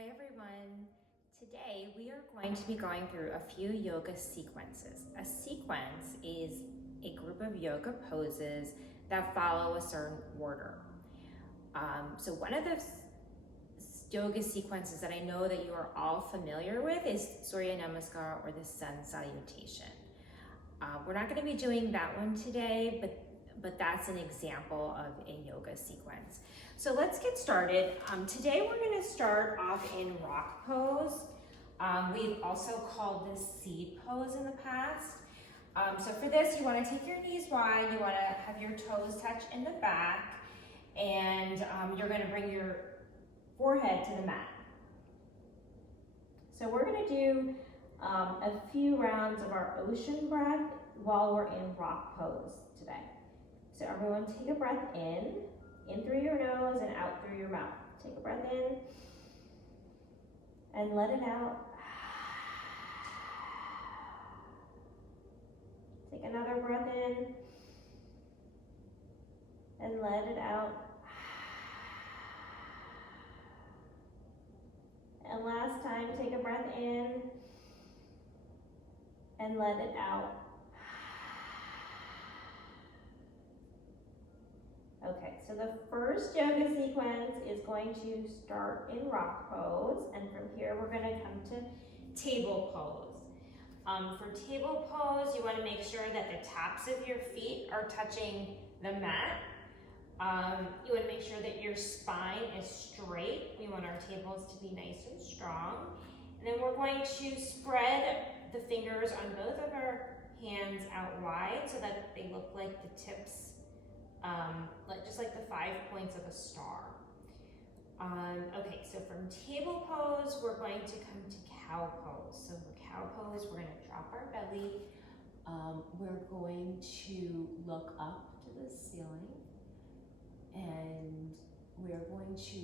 Hi everyone. Today we are going to be going through a few yoga sequences. A sequence is a group of yoga poses that follow a certain order. So one of the yoga sequences that I know that you are all familiar with is Surya Namaskar, or the sun salutation. We're not going to be doing that one today, but that's an example of a yoga sequence. So let's get started. Today we're going to start off in rock pose. We've also called this seed pose in the past. So for this, you want to take your knees wide, you want to have your toes touch in the back, and you're going to bring your forehead to the mat. So we're going to do a few rounds of our ocean breath while we're in rock pose today. So everyone take a breath in through your nose and out through your mouth. Take a breath in and let it out. Take another breath in and let it out. And last time, take a breath in and let it out. Okay, so the first yoga sequence is going to start in rock pose, and from here we're going to come to table pose. For table pose, you want to make sure that the tops of your feet are touching the mat. You want to make sure that your spine is straight. We want our tables to be nice and strong. And then we're going to spread the fingers on both of our hands out wide so that they look like the tips, just like the 5 points of a star. Okay, so from table pose, we're going to come to cow pose. So for cow pose, we're going to drop our belly. We're going to look up to the ceiling, and we're going to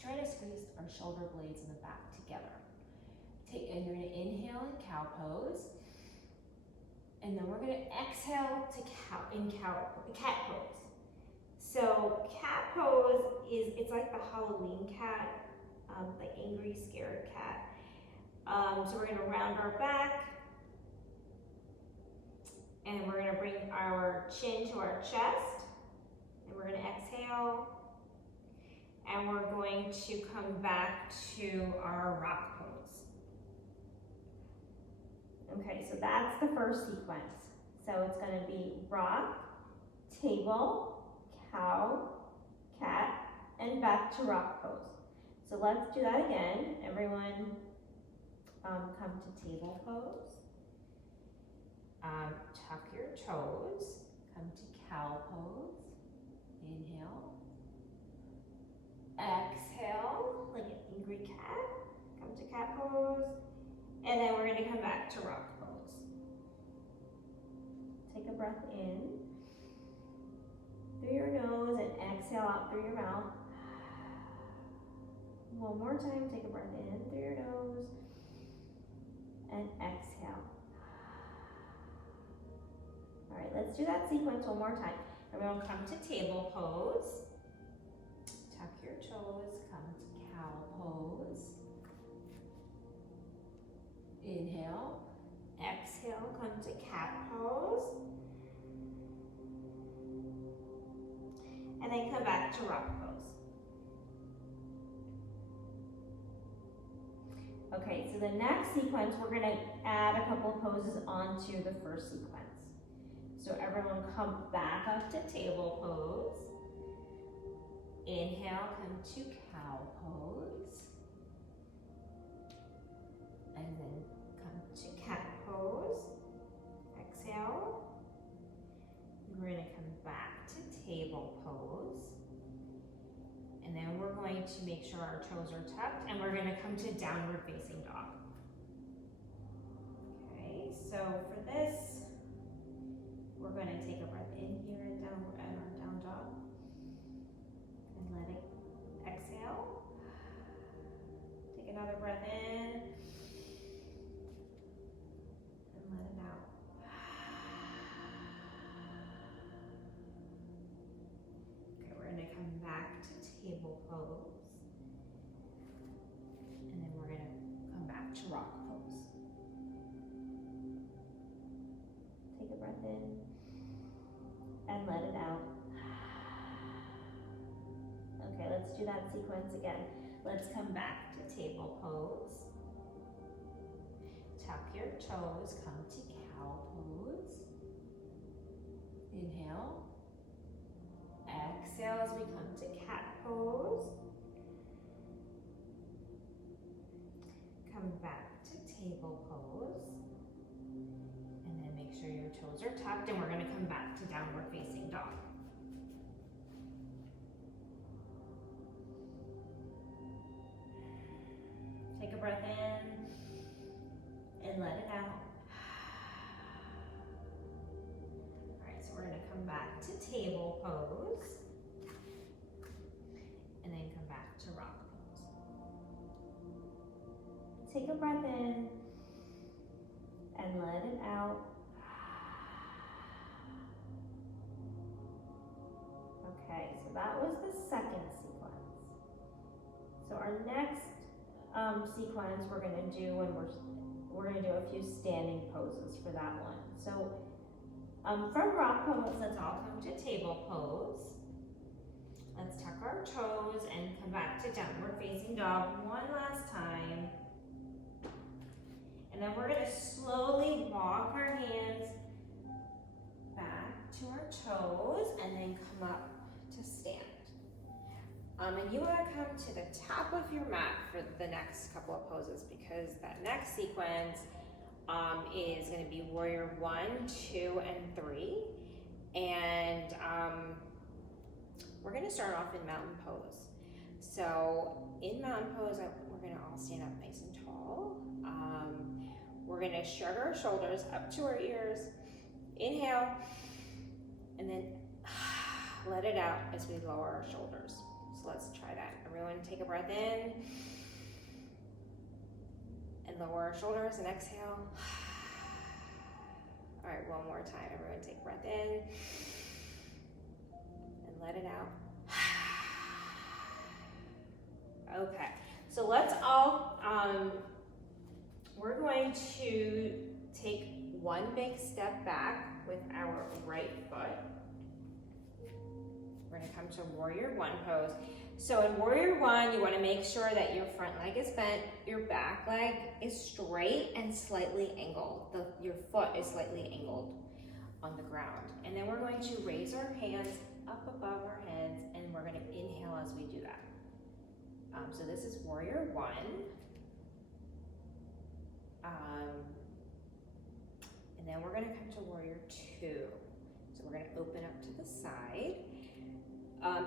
try to squeeze our shoulder blades in the back together. And you're going to inhale in cow pose, and then we're going to exhale to cat pose. So cat pose it's like the Halloween cat, the angry, scared cat. So we're going to round our back, and we're going to bring our chin to our chest, and we're going to exhale, and we're going to come back to our rock pose. Okay, so that's the first sequence. So it's going to be rock, table, cow, cat, and back to rock pose. So let's do that again. Everyone come to table pose. Tuck your toes. Come to cow pose. Inhale. Exhale, like an angry cat. Come to cat pose. And then we're going to come back to rock pose. Take a breath in through your nose and exhale out through your mouth. One more time, take a breath in through your nose and exhale. All right, let's do that sequence one more time. Everyone come to table pose. Tuck your toes, come to cow pose. Inhale, exhale, come to cat pose. And then come back to rock pose. Okay, so the next sequence, we're going to add a couple poses onto the first sequence. So everyone come back up to table pose. Inhale, come to cow pose. And then come to cat pose. Exhale. We're going to come back to table pose. And then we're going to make sure our toes are tucked, and we're going to come to downward facing dog. Okay, so for this, we're going to take a breath in here and down at our down dog. And let it exhale. Take another breath in. And let it out. Okay, we're going to come back to table pose. back to rock pose. Take a breath in and let it out. Okay, let's do that sequence again. Let's come back to table pose. Tuck your toes, come to cow pose. Inhale. Exhale as we come to cat pose. Come back to table pose. And then make sure your toes are tucked, and we're going to come back to downward facing dog. Take a breath in and let it out. All right, so we're going to come back to table pose and then come back to rock pose. Take a breath in and let it out. Okay, so that was the second sequence. So our next sequence we're going to do when we're going to do a few standing poses for that one. So from rock pose, let's all come to table pose. Let's tuck our toes and come back to downward facing dog one last time. And then we're going to slowly walk our hands back to our toes and then come up to stand. And you want to come to the top of your mat for the next couple of poses, because that next sequence is going to be warrior 1, 2, and 3. And we're going to start off in mountain pose. So in mountain pose, we're going to all stand up nice and tall. We're going to shrug our shoulders up to our ears. Inhale, and then let it out as we lower our shoulders. So let's try that. Everyone take a breath in and lower our shoulders and exhale. All right, one more time. Everyone take a breath in and let it out. Okay, so let's all, we're going to take one big step back with our right foot. We're going to come to warrior 1 pose. So in warrior 1, you want to make sure that your front leg is bent, your back leg is straight and slightly angled. Your foot is slightly angled on the ground. And then we're going to raise our hands up above our heads, and we're going to inhale as we do that. So this is warrior 1. And then we're going to come to warrior 2. So we're going to open up to the side.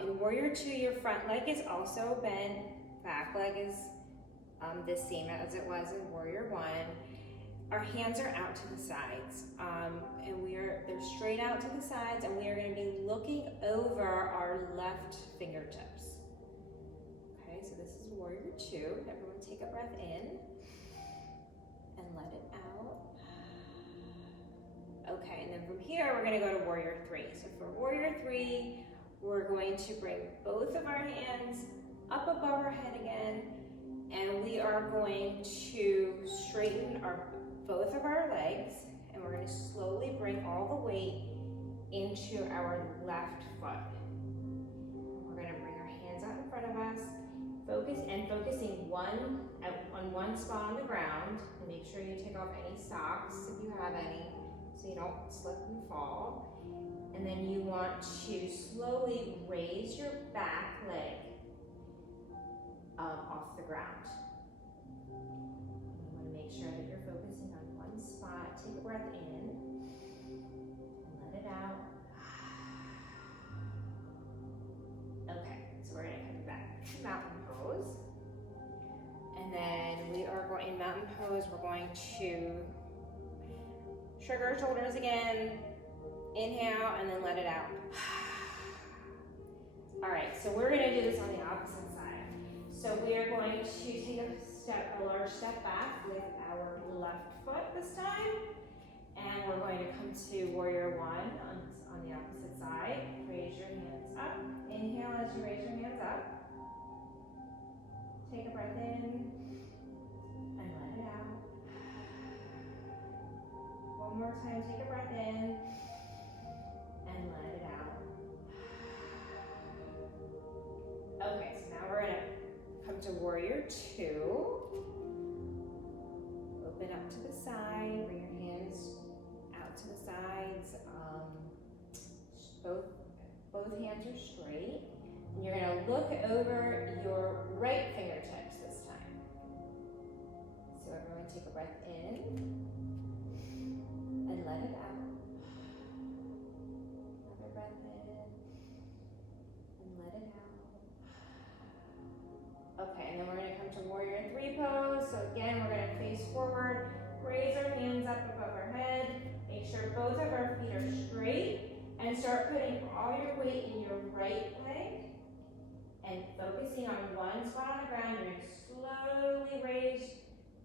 In warrior 2, your front leg is also bent, back leg is the same as it was in warrior 1. Our hands are out to the sides, and they're straight out to the sides, and we are going to be looking over our left fingertips. Okay, so this is warrior 2. Everyone take a breath in and let it out. Okay, and then from here, we're going to go to warrior 3. So for warrior 3, we're going to bring both of our hands up above our head again, and we are going to straighten both of our legs, and we're going to slowly bring all the weight into our left foot. We're going to bring our hands out in front of us, focusing on one spot on the ground, and make sure you take off any socks if you have any, so you don't slip and fall. And then you want to slowly raise your back leg off the ground. You want to make sure that you're focusing on one spot. Take a breath in and let it out. Okay, so we're going to come back to mountain pose. And then in mountain pose, we're going to shrug our shoulders again. Inhale and then let it out. All right, so we're going to do this on the opposite side. So we are going to take a large step back with our left foot this time, and we're going to come to warrior 1 on the opposite side. Raise your hands up. Inhale as you raise your hands up. Take a breath in and let it out. more time. Take a breath in and let it out. Okay, so now we're gonna come to warrior two. Open up to the side, bring your hands out to the sides. Both hands are straight. And you're gonna look over your right fingertips this time. So everyone take a breath in and let it out. Another breath in and let it out. Okay, and then we're gonna come to warrior three pose. So again, we're gonna face forward, raise our hands up above our head, make sure both of our feet are straight, and start putting all your weight in your right leg and focusing on one spot on the ground. You're going to slowly raise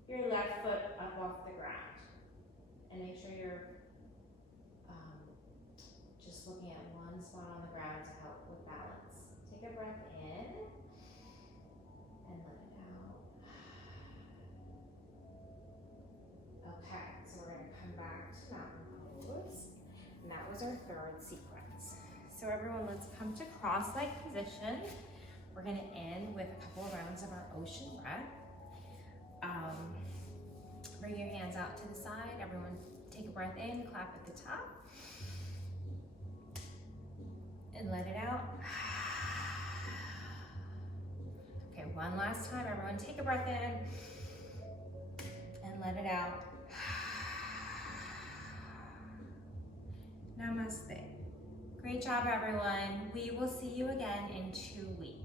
your left foot up off the ground. And make sure you're just looking at one spot on the ground to help with balance. Take a breath in and let it out. Okay, so we're going to come back to mountain pose. And that was our third sequence. So everyone, let's come to cross-leg position. We're gonna end with a couple of rounds of our ocean breath. Bring your hands out to the side. Everyone take a breath in, clap at the top. And let it out. Okay, one last time. Everyone take a breath in and let it out. Namaste. Great job, everyone. We will see you again in 2 weeks.